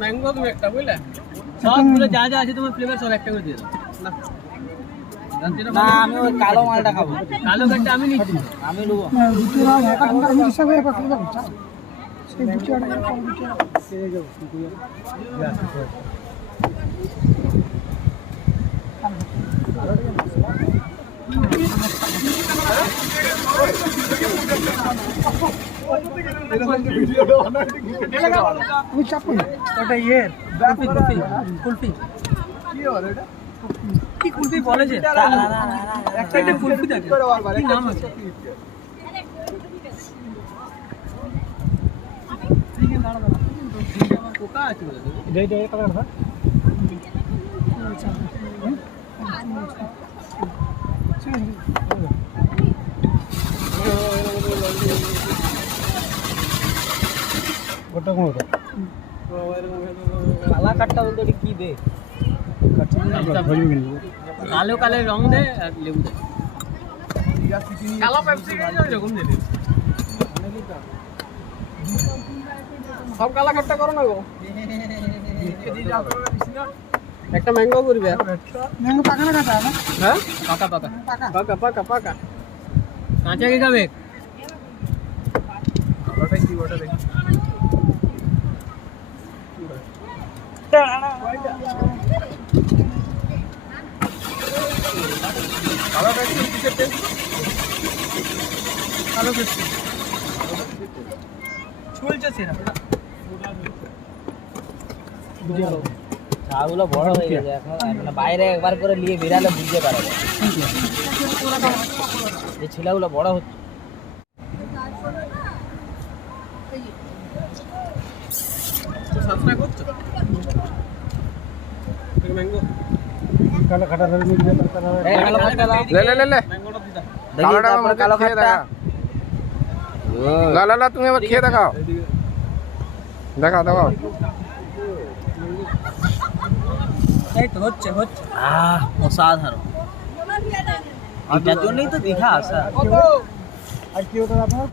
Mango তুমি একটা বুঝলে? সবগুলো যা যা আছে তোমার ফ্লেভার সব একটা করে দিয়ে দাও। না। না? আমি ওই কালো মালটা খাব। কালো কাঠটা আমি নিচ্ছি। আমি নেব। ওটা ইয়ে কুলফি কুলফি কুলফি কি কুলফি বলেছে? একটা একটা কুলফি থাকে কি নাম আছে পোকা বলে কালা কাঠটা বলতে ওটা কি দে? কালো কালো রং দেয় আর লেবু দেয় কালো পেপসি এরকম সব কালা কাটটা করো না গো। একটা ম্যাঙ্গো করবে। না হ্যাঁ? পাকা পাকা। পাকা। পাকা পাকা কাঁচা কে খাবে? কালো পেপসি চলছে সেরা ছাগুলো বড় হয়ে গেছে এখন মানে বাইরে একবার করে নিয়ে বেরালে বুঝতে পারবে এই ছেলেগুলো বড় হচ্ছে সাবস্ক্রাইব করছো ম্যাঙ্গো এই কালো খাটটা দাও। লে লে লে লে ম্যাঙ্গোটা দিদা দেখি কালোটা তারপরে আমাকে কালো খেয়ে খাটটা দেখা লা লা লা তুমি এবার খেয়ে দেখাও দেখাও দেখাও এই তো হচ্ছে হচ্ছে আহ অসাধারণ এটার জন্যই তো দীঘা আসা আর কি হতো আপনার